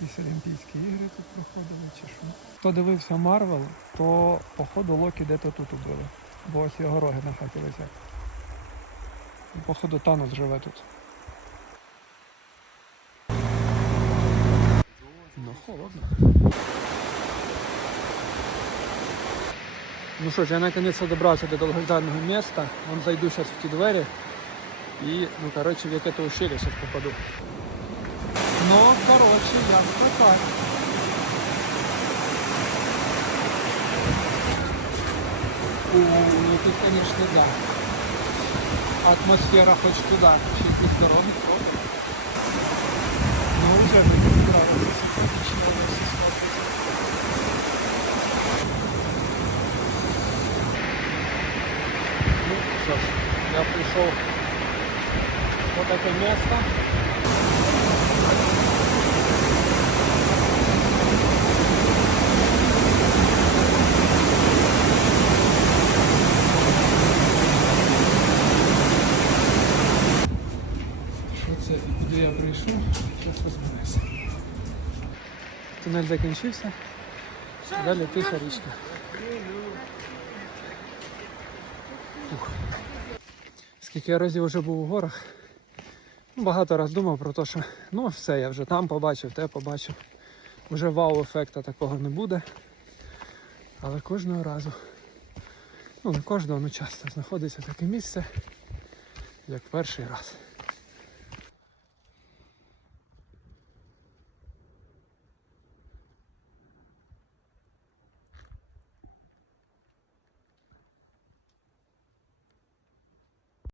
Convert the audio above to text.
Якісь Олімпійські ігри тут проходили чи що. Хто дивився Марвел, то походу Локі де-то тут убили. Бо ось його роги на хаті висять. І походу Танос живе тут. Ну, холодно. Ну що ж, я наконец-то добрався до долгожданного места. Вон зайду сейчас в ті двері. И, ну, короче, в яке-то ущелье сейчас попаду. Ну, коротше, як так. О, ну тут, конечно, да. Атмосфера хоч туди, чи ти здоровий трохи. Ну, вже не градусів. Ну, я пришел вот это место. Це куди я прийшов? Зараз розберемося. Тунель закінчився. Далі тиха річка. Ух. Скільки я разів вже був у горах. Ну, Багато раз думав про те, що ну все, я вже там побачив, те побачив. Вже вау-ефекта такого не буде. Але кожного разу, ну не кожного, ну часто знаходиться таке місце, як перший раз.